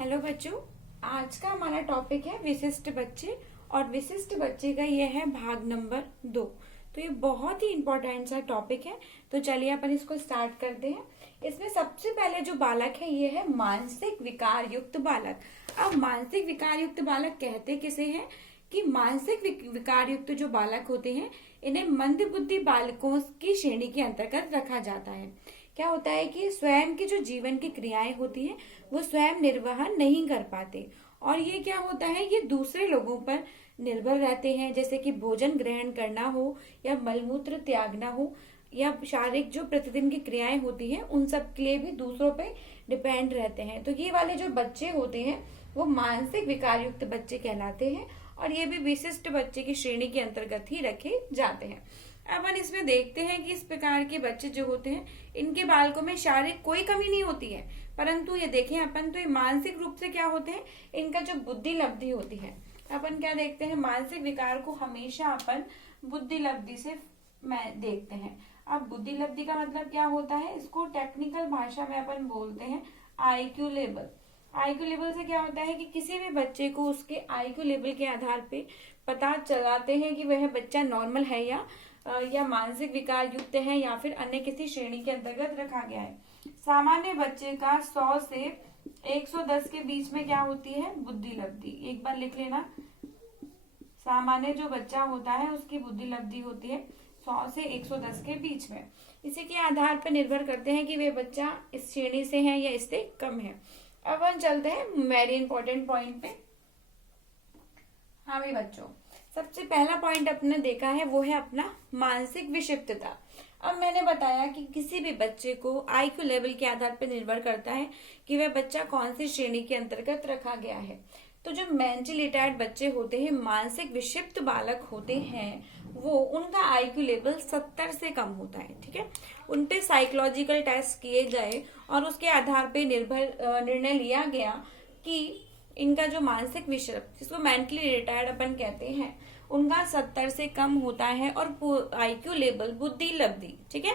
Hello बच्चों, आज का हमारा टॉपिक है विशिष्ट बच्चे। और विशिष्ट बच्चे का ये है भाग नंबर 2। तो ये बहुत ही इम्पोर्टेंट सा टॉपिक है। तो चलिए अपन इसको स्टार्ट करते हैं। इसमें सबसे पहले जो बालक है ये है मानसिक विकार युक्त बालक। अब मानसिक विकार युक्त बालक कहते किसे हैं कि मानसिक विकार युक्त जो बालक होते हैं इन्हें मंद बुद्धि बालकों की श्रेणी के अंतर्गत रखा जाता है। क्या होता है कि स्वयं की जो जीवन की क्रियाएं होती हैं वो स्वयं निर्वाह नहीं कर पाते, और ये क्या होता है, ये दूसरे लोगों पर निर्भर रहते हैं, जैसे कि भोजन ग्रहण करना हो या मलमूत्र त्यागना हो या शारीरिक जो प्रतिदिन की क्रियाएं होती हैं उन सब के लिए भी दूसरों पे डिपेंड रहते हैं। तो ये वाले जो बच्चे होते हैं वो मानसिक विकार युक्त बच्चे कहलाते हैं, और ये भी विशिष्ट बच्चे की श्रेणी के अंतर्गत ही रखे जाते हैं। अपन इसमें देखते हैं कि इस प्रकार के बच्चे जो होते हैं इनके बालकों में शारीरिक कोई कमी नहीं होती है, परंतु ये देखें अपन तो ये मानसिक रूप से क्या होते हैं, इनका जो बुद्धि लब्धि होती है। अपन क्या देखते हैं, मानसिक विकार को हमेशा अपन बुद्धि लब्धि से देखते हैं। अब बुद्धि लब्धि का मतलब क्या होता है, इसको टेक्निकल भाषा में अपन बोलते हैं आईक्यू लेवल। आईक्यू लेवल से क्या होता है कि किसी भी बच्चे को उसके आईक्यू लेवल के आधार पे पता चलाते हैं कि वह बच्चा नॉर्मल है या मानसिक विकार युक्त है या फिर अन्य किसी श्रेणी के अंतर्गत रखा गया है। सामान्य बच्चे का 100 से 110 के बीच में क्या होती है, बुद्धि लब्धि। एक बार लिख लेना, सामान्य जो बच्चा होता है उसकी बुद्धि लब्धि होती है 100 से 110 के बीच में। इसी के आधार पर निर्भर करते हैं कि वे बच्चा इस श्रेणी से है या इससे कम है। अब हम चलते हैं वेरी इंपॉर्टेंट पॉइंट पे। हाँ भाई बच्चों, सबसे पहला पॉइंट अपने देखा है वो है अपना मानसिक विक्षिप्तता। अब मैंने बताया कि किसी भी बच्चे को आईक्यू लेवल के आधार पर निर्भर करता है कि वह बच्चा कौन सी श्रेणी के अंतर्गत रखा गया है। तो जो मेंटली रिटायर्ड बच्चे होते हैं, मानसिक विक्षिप्त बालक होते हैं, वो उनका आईक्यू लेवल 70 से कम होता है। ठीक है, उनपे साइकोलॉजिकल टेस्ट किए गए और उसके आधार पर निर्णय लिया गया कि इनका जो मानसिक विक्षिप्त, जिसको मेंटली रिटायर्ड अपन कहते हैं, उनका 70 से कम होता है। और आईक्यू लेवल, बुद्धि लब्धि, ठीक है,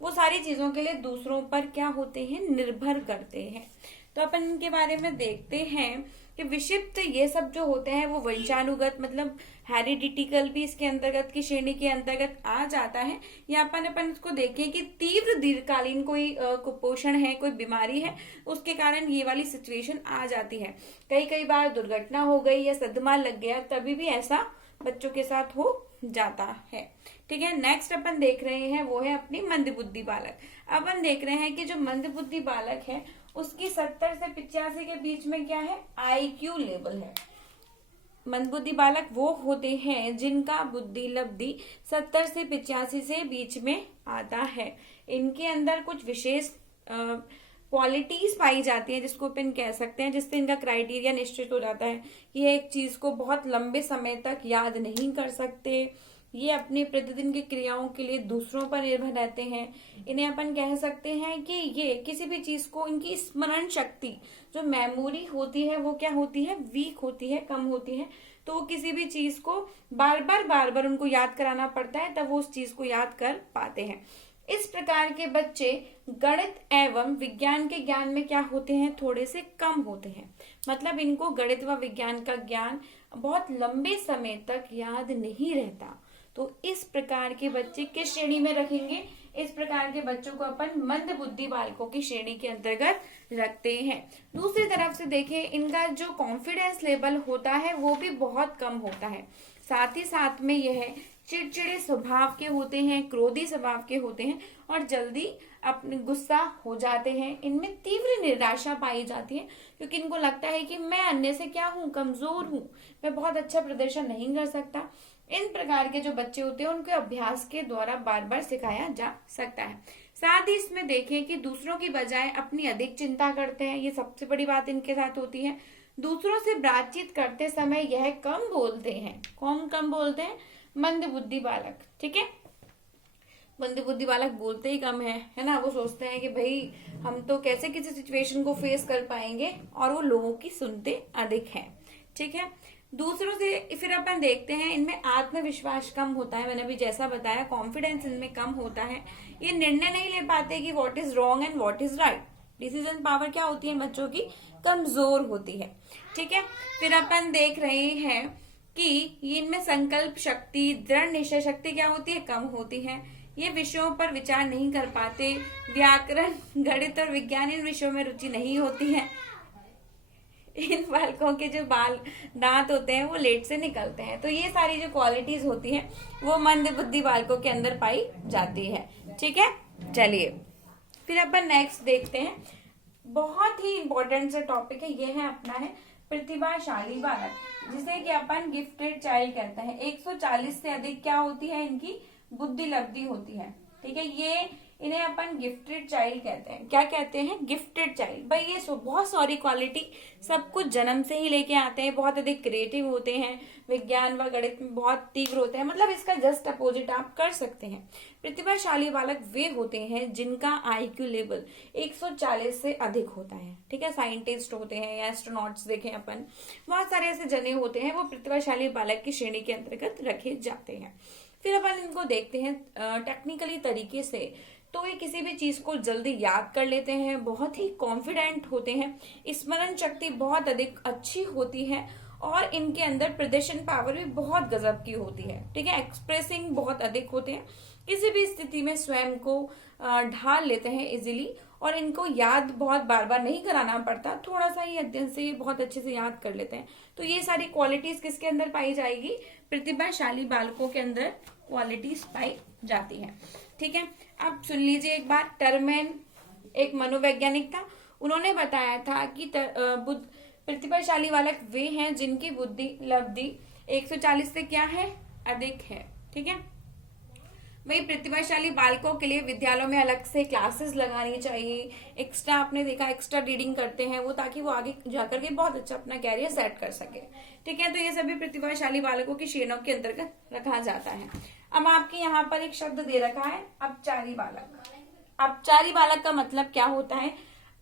वो सारी चीजों के लिए दूसरों पर क्या होते हैं, निर्भर करते हैं। तो अपन इनके बारे में देखते हैं कि विक्षिप्त ये सब जो होते हैं वो वंशानुगत मतलब हेरिडिटिकल भी इसके अंतर्गत की श्रेणी के अंतर्गत आ जाता है। या अपन इसको देखें कि तीव्र दीर्घकालीन कोई कुपोषण है, कोई बीमारी है, उसके कारण ये वाली सिचुएशन आ जाती है। कई बार दुर्घटना हो गई या सदमा लग गया, तभी भी ऐसा बच्चों के साथ हो जाता है। ठीक है, नेक्स्ट अपन देख रहे हैं वो है अपनी मंदबुद्धि बालक। अपन देख रहे हैं कि जो मंदबुद्धि बालक है उसकी 70 से 85 के बीच में क्या है, आईक्यू लेवल है। मंदबुद्धि बालक वो होते हैं जिनका बुद्धि लब्धि 70 से 85 से बीच में आता है। इनके अंदर कुछ विशेष क्वालिटीज पाई जाती हैं जिसको अपन कह सकते हैं, जिससे इनका क्राइटेरिया निश्चित हो जाता है कि ये एक चीज को बहुत लंबे समय तक याद नहीं कर सकते, ये अपनी प्रतिदिन की क्रियाओं के लिए दूसरों पर निर्भर रहते हैं। इन्हें अपन कह सकते हैं कि ये किसी भी चीज को, इनकी स्मरण शक्ति जो मेमोरी होती है वो क्या होती है, वीक होती है, कम होती है। तो वो किसी भी चीज को बार बार उनको याद कराना पड़ता है तब वो उस चीज को याद कर पाते हैं। इस प्रकार के बच्चे गणित एवं विज्ञान के ज्ञान में क्या होते हैं, थोड़े से कम होते हैं। मतलब इनको गणित व विज्ञान का ज्ञान बहुत लंबे समय तक याद नहीं रहता। तो इस प्रकार के बच्चे किस श्रेणी में रखेंगे, इस प्रकार के बच्चों को अपन मंद बुद्धि बालकों की श्रेणी के अंतर्गत रखते हैं। दूसरी तरफ से देखें, इनका जो कॉन्फिडेंस लेवल होता है वो भी बहुत कम होता है। साथ ही साथ में यह चिड़चिड़े स्वभाव के होते हैं, क्रोधी स्वभाव के होते हैं और जल्दी अपने गुस्सा हो जाते हैं। इनमें तीव्र निराशा पाई जाती है क्योंकि इनको लगता है कि मैं अन्य से क्या हूँ, कमजोर हूँ, मैं बहुत अच्छा प्रदर्शन नहीं कर सकता। इन प्रकार के जो बच्चे होते हैं उनको अभ्यास के द्वारा बार सिखाया जा सकता है। साथ ही इसमें देखें कि दूसरों की बजाय अपनी अधिक चिंता करते हैं, ये सबसे बड़ी बात इनके साथ होती है। दूसरों से बातचीत करते समय यह कम बोलते हैं। कम बोलते हैं, मंद बुद्धि बालक। ठीक है, मंद बुद्धि बालक बोलते ही कम है ना। वो सोचते हैं कि भाई हम तो कैसे किसी सिचुएशन को फेस कर पाएंगे, और वो लोगों की सुनते अधिक हैं। ठीक है, दूसरों से फिर अपन देखते हैं इनमें आत्मविश्वास कम होता है। मैंने अभी जैसा बताया, कॉन्फिडेंस इनमें कम होता है। ये निर्णय नहीं ले पाते कि what is wrong and what is right. Decision power क्या होती है बच्चों की, कमजोर होती है। ठीक है, फिर अपन देख रहे हैं कि इनमें संकल्प शक्ति, दृढ़ निश्चय शक्ति क्या होती है, कम होती है। ये विषयों पर विचार नहीं कर पाते, व्याकरण, गणित और विज्ञान इन विषयों में रुचि नहीं होती है। इन बालकों के जो बाल दांत होते हैं वो लेट से निकलते हैं। तो ये सारी जो क्वालिटीज होती है वो मंद बुद्धि बालकों के अंदर पाई जाती है। ठीक है, चलिए फिर अपन नेक्स्ट देखते हैं। बहुत ही इंपॉर्टेंट सा टॉपिक है, ये है अपना है प्रतिभाशाली बालक, जिसे कि अपन गिफ्टेड चाइल्ड कहते हैं। 140 से अधिक क्या होती है, इनकी बुद्धि लब्धि होती है। ठीक है, ये इन्हें अपन गिफ्टेड चाइल्ड कहते हैं। क्या कहते हैं, गिफ्टेड चाइल्ड। भाई ये बहुत सारी क्वालिटी सब कुछ जन्म से ही लेके आते हैं, बहुत अधिक क्रिएटिव होते हैं, विज्ञान व गणित में बहुत तीव्र होते हैं। मतलब इसका जस्ट अपोजिट आप कर सकते हैं। प्रतिभाशाली बालक वे होते हैं जिनका आईक्यू लेवल 140 से अधिक होता है। ठीक है, साइंटिस्ट होते हैं या एस्ट्रोनॉट्स देखें अपन, बहुत सारे ऐसे जने होते हैं, वो प्रतिभाशाली बालक की श्रेणी के अंतर्गत रखे जाते हैं। फिर अपन इनको देखते हैं टेक्निकली तरीके से। तो ये किसी भी चीज को जल्दी याद कर लेते हैं, बहुत ही कॉन्फिडेंट होते हैं, स्मरण शक्ति बहुत अधिक अच्छी होती है और इनके अंदर प्रदर्शन पावर भी बहुत गजब की होती है। ठीक है, एक्सप्रेसिंग बहुत अधिक होते हैं, किसी भी स्थिति में स्वयं को ढाल लेते हैं इजीली, और इनको याद बहुत बार बार नहीं कराना पड़ता, थोड़ा सा ही अध्ययन से बहुत अच्छे से याद कर लेते हैं। तो ये सारी क्वालिटीज किसके अंदर पाई जाएगी, प्रतिभाशाली बालकों के अंदर क्वालिटीज पाई जाती है। ठीक है, अब सुन लीजिए एक बार। टर्मेन एक मनोवैज्ञानिक था, उन्होंने बताया था कि प्रतिभाशाली बालक वे हैं जिनकी बुद्धि लब्धि 140 से क्या है, अधिक है। ठीक है, वही प्रतिभाशाली बालकों के लिए विद्यालयों में अलग से क्लासेस लगानी चाहिए। एक्स्ट्रा आपने देखा एक्स्ट्रा रीडिंग करते हैं वो, ताकि वो आगे जाकर के बहुत अच्छा अपना कैरियर सेट कर सके। ठीक है, तो ये सभी प्रतिभाशाली बालकों की श्रेणियों के अंतर्गत रखा जाता है। अब आपके यहाँ पर एक शब्द दे रखा है अपचारी बालक। अपचारी बालक का मतलब क्या होता है,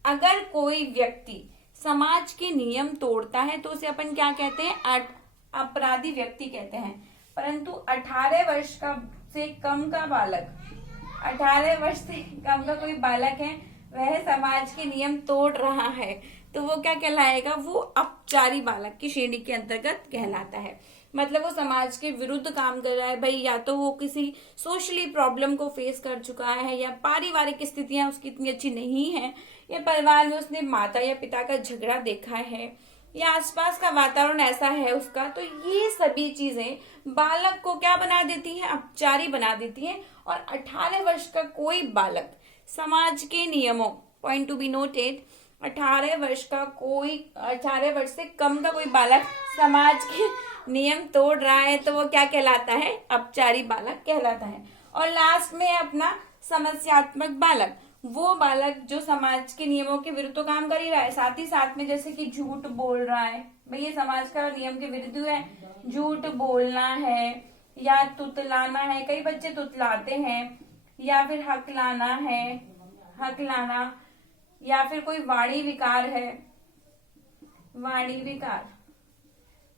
अगर कोई व्यक्ति समाज के नियम तोड़ता है तो उसे अपन क्या कहते हैं, अपराधी व्यक्ति कहते हैं। परंतु 18 वर्ष का से कम का बालक, 18 वर्ष से कम का कोई बालक है, वह समाज के नियम तोड़ रहा है, तो वो क्या कहलाएगा, वो अपचारी बालक की श्रेणी के अंतर्गत कहलाता है। मतलब वो समाज के विरुद्ध काम कर रहा है भाई, या तो वो किसी सोशली प्रॉब्लम को फेस कर चुका है, या पारिवारिक स्थितियां उसकी इतनी अच्छी नहीं है, या परिवार में उसने माता या पिता का झगड़ा देखा है, या आसपास का वातावरण ऐसा है उसका, तो ये सभी चीजें बालक को क्या बना देती हैं, अपचारी बना देती हैं। और 18 वर्ष का कोई बालक समाज के नियमों, पॉइंट टू बी नोटेड, 18 वर्ष से कम का कोई बालक समाज के नियम तोड़ रहा है तो वो क्या कहलाता है, अपचारी बालक कहलाता है। और लास्ट में अपना समस्यात्मक बालक, वो बालक जो समाज के नियमों के विरुद्ध तो काम कर ही रहा है, साथ ही साथ में जैसे कि झूठ बोल रहा है, भाई ये समाज का नियम के विरुद्ध है, झूठ बोलना है या तुतलाना है, कई बच्चे तुतलाते हैं, या फिर हकलाना या फिर कोई वाणी विकार है,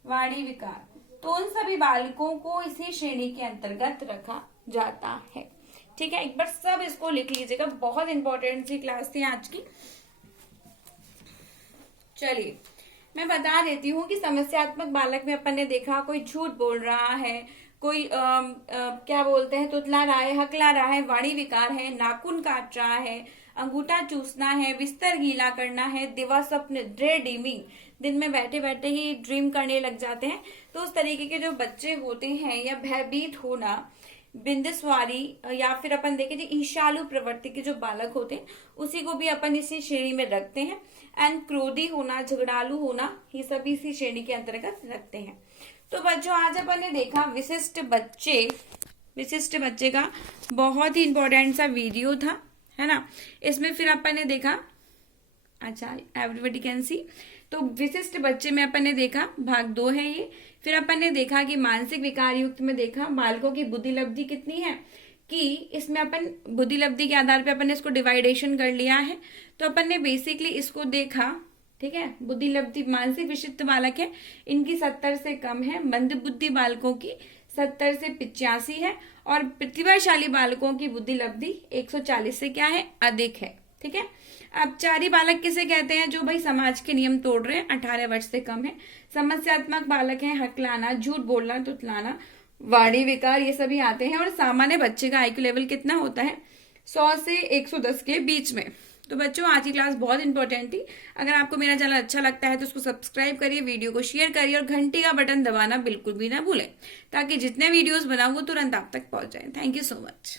वाणी विकार, तो उन सभी बालकों को इसी श्रेणी के अंतर्गत रखा जाता है। ठीक है, एक बार सब इसको लिख लीजिएगा, बहुत इंपॉर्टेंट सी क्लास थी आज की। चलिए मैं बता देती हूँ कि समस्यात्मक बालक में अपन ने देखा कोई झूठ बोल रहा है, कोई क्या बोलते हैं, तुतला रहा है, हकला रहा है, वाणी विकार है, नाखून काट रहा है, अंगूठा चूसना है, बिस्तर गीला करना है, दिवा स्वप्न, ड्रे ड्रीमिंग, दिन में बैठे बैठे ही ड्रीम करने लग जाते हैं। तो उस तरीके के जो बच्चे होते हैं, या भयभीत होना, बिंदस्वारी, या फिर अपन देखें जो ईर्ष्यालु प्रवृत्ति के जो बालक होते हैं उसी को भी अपन इसी श्रेणी में रखते हैं। एंड क्रोधी होना, झगड़ालू होना, ये सभी इसी श्रेणी के अंतर्गत रखते हैं। तो बच्चों आज अपन ने देखा विशिष्ट बच्चे का बहुत ही इंपॉर्टेंट सा वीडियो था, है ना। इसमें फिर अपन ने देखा, अच्छा एवरीबॉडी कैन सी, तो विशिष्ट बच्चे में अपन ने देखा भाग 2 है ये। फिर अपन ने देखा कि मानसिक विकार युक्त में देखा बालकों की बुद्धि लब्धि कितनी है, कि इसमें अपन बुद्धि लब्धि के आधार पे अपन ने इसको डिवाइडेशन कर लिया है। तो अपन ने बेसिकली इसको देखा, ठीक है, बुद्धि लब्धि मानसिक विशिष्ट बालक है, इनकी 70 से कम है, मंद बुद्धि बालकों की 70 से 85 है, और प्रतिभाशाली बालकों की बुद्धि लब्धि 140 से क्या है, अधिक है। ठीक है, अपचारी बालक किसे कहते हैं? जो भाई समाज के नियम तोड़ रहे हैं, 18 वर्ष से कम है। समस्यात्मक बालक है हकलाना, झूठ बोलना, तुतलाना, वाणी विकार, ये सभी आते हैं। और सामान्य बच्चे का आईक्यू लेवल कितना होता है? 100 से 110 के बीच में। तो बच्चों आज की क्लास बहुत इंपॉर्टेंट थी। अगर आपको मेरा चैनल अच्छा लगता है तो उसको सब्सक्राइब करिए, वीडियो को शेयर करिए और घंटी का बटन दबाना बिल्कुल भी ना भूलें, ताकि जितने वीडियोस बनाऊं वो तुरंत आप तक पहुंच जाए। Thank you so much.